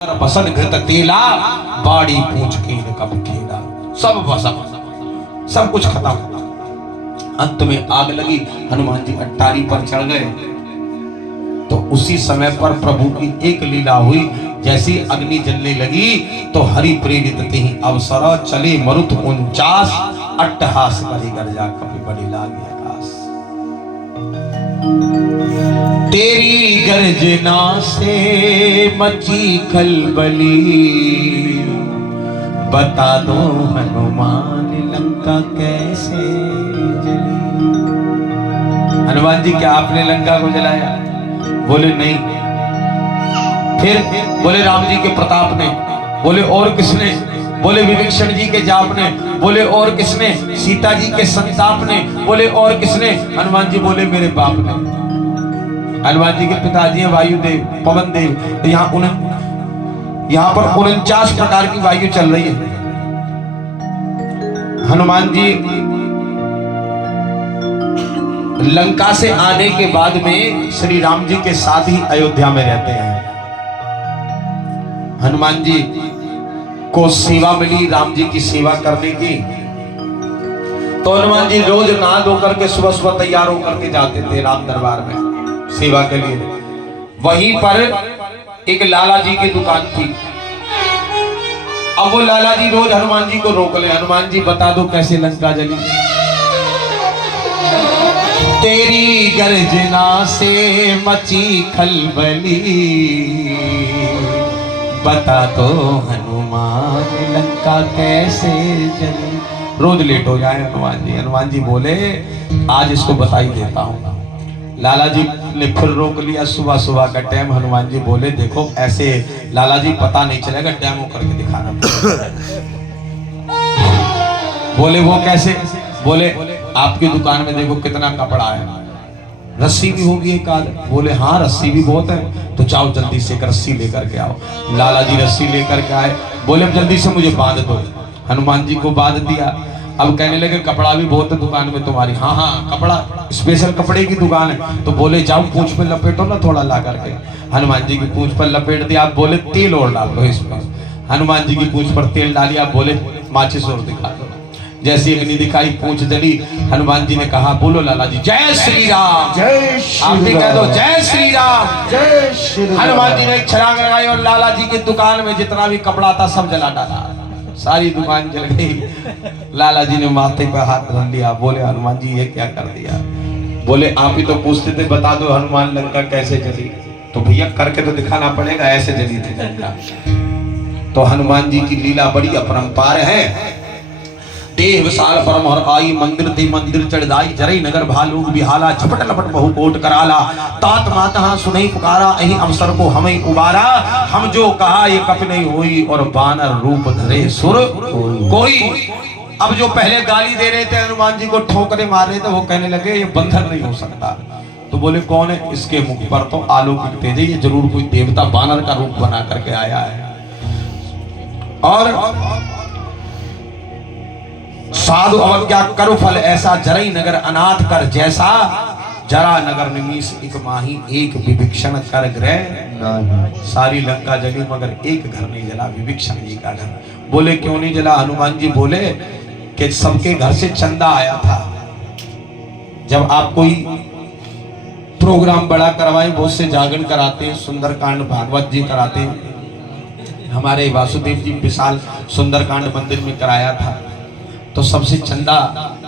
बसन घृत तेला बाड़ी पूछ कीन कब खेला। सब बसम, सब कुछ खत्म। अंत में आग लगी, हनुमान जी अट्टारी पर चढ़ गए। तो उसी समय पर प्रभु की एक लीला हुई। जैसी अग्नि जलने लगी तो हरि प्रेरित ही अवसर चले मरुत 49 अट्टहास करी गर्जा कभी बड़ी लागी आकाश। तेरी गर्जना से मची खलबली, बता दो हनुमान लंका कैसे जली। हनुमान जी क्या आपने लंका को जलाया? बोले नहीं। फिर बोले राम जी के प्रताप ने। बोले और किसने? बोले विभीषण जी के जाप ने। बोले और किसने? सीता जी के संताप ने। बोले और किसने? हनुमान जी बोले मेरे बाप ने। हनुमान जी के पिताजी हैं वायुदेव, पवन देव। तो यहाँ पर 49 प्रकार की वायु चल रही है। हनुमान जी लंका से आने के बाद में श्री राम जी के साथ ही अयोध्या में रहते हैं। हनुमान जी को सेवा मिली राम जी की सेवा करने की। तो हनुमान जी रोज नहा धो करके सुबह सुबह तैयार होकर के जाते थे राम दरबार में सेवा के लिए। वहीं पर एक लाला जी की दुकान थी। अब वो लाला जी रोज हनुमान जी को रोक ले। हनुमान जी बता दो कैसे लंका जली। तेरी गर्जना से मची खलबली, बता दो हनुमान लंका कैसे जली। रोज लेट हो जाए हनुमान जी। हनुमान जी बोले आज इसको बता ही देता हूँ। लाला जी ने फिर रोक लिया। सुबह सुबह का टाइम। हनुमान जी बोले देखो ऐसे लाला जी पता नहीं चलेगा, डेमो करके दिखाना। बोले वो कैसे? बोले आपकी दुकान में देखो कितना कपड़ा है, रस्सी भी होगी एक आध। बोले हाँ रस्सी भी बहुत है। तो जाओ जल्दी से एक रस्सी लेकर के आओ। लाला जी रस्सी लेकर के आए। बोले जल्दी से मुझे बांध दो। हनुमान जी को बांध दिया। अब कहने लगे कपड़ा भी बहुत है दुकान में तुम्हारी। हाँ हाँ कपड़ा, स्पेशल कपड़े की दुकान है। तो बोले जाओ पूंछ पे लपेटो ना थोड़ा ला करके। हनुमान जी की पूंछ पर लपेट दिया। आप बोले तेल और डाल दो इसमें। हनुमान जी की पूंछ पर तेल डालिया। बोले माचिस और दिखा दो। जैसी अग्नि दिखाई पूंछ जली। हनुमान जी ने कहा बोलो लाला जी जय श्री राम। जय श्री आप भी कह दो राम। जय श्री राम। जय श्री राम। हनुमान जी ने एक छलांग लगाई और लाला जी की दुकान में जितना भी कपड़ा था सब जला डाला। सारी दुकान जल गई। लाला जी ने माथे पर हाथ रख लिया। बोले हनुमान जी ये क्या कर दिया? बोले आप ही तो पूछते थे बता दो हनुमान लंका कैसे जली। तो भैया करके तो दिखाना पड़ेगा ऐसे जली थी लंका। तो हनुमान जी की लीला बड़ी अपरंपार है। देह विशाल परम हर आई, मंदिर ते मंदिर चढ़ दाई, जरई नगर भालू बिहाला, झपट लपट बहु कोट कराला। तात माता सुनई पुकारा, यही अवसर को हमें उबारा। हम जो कहा ये कप नहीं हुई, और बानर रूप धरे सुर कोई। अब जो पहले गाली दे रहे थे हनुमान जी को, ठोकरे मार रहे थे, वो कहने लगे ये बंदर नहीं हो सकता। तो बोले कौन है? इसके मुख पर तो अलौकिक तेज है, ये जरूर कोई देवता बानर का रूप बना करके आया है। और साधु अवज्ञा करो फल ऐसा, जरई नगर अनाथ कर जैसा। जरा नगर निमीश एक माही, एक विभीषण कर ग्रह। सारी लंका जली मगर एक घर नहीं जला, विभीषण जी का घर। बोले क्यों नहीं जला? हनुमान जी बोले कि सबके घर से चंदा आया था। जब आप कोई प्रोग्राम बड़ा करवाएं, बहुत से जागरण कराते हैं, सुंदरकांड भागवत जी कराते हैं। हमारे वासुदेव जी विशाल सुंदरकांड मंदिर में कराया था। तो सबसे चंदा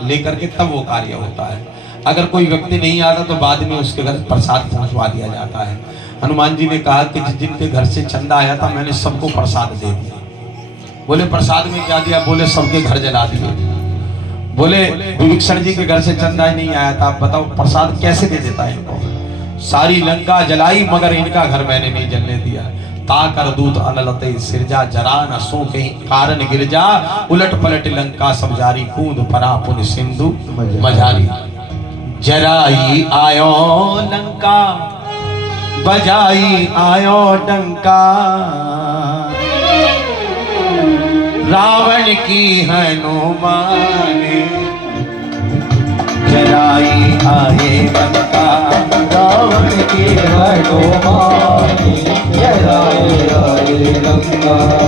लेकर के तब वो कार्य होता है। अगर कोई व्यक्ति नहीं आता तो बाद में उसके घर प्रसाद पहुंचवा दिया जाता है। हनुमान जी ने कहा कि जिनके घर से चंदा आया था मैंने सबको प्रसाद दे दिया। बोले प्रसाद में क्या दिया? बोले सबके घर जला दिए। बोले विभीषण जी के घर से चंदा नहीं आया था, आप बताओ प्रसाद कैसे दे देता है इनको? सारी लंका जलाई मगर इनका घर मैंने नहीं जलने दिया। ताकर दूत अनलते सिरजा, जरा न सो कहीं कारण गिरजा। उलट पलट लंका सब जारी, कूद परा पुन सिंधु मझारी। जराई आयो लंका, बजाई आयो डंका। रावण की हनुमान, जराई आए लंका। रावण की हनुमान, जराई आए लंका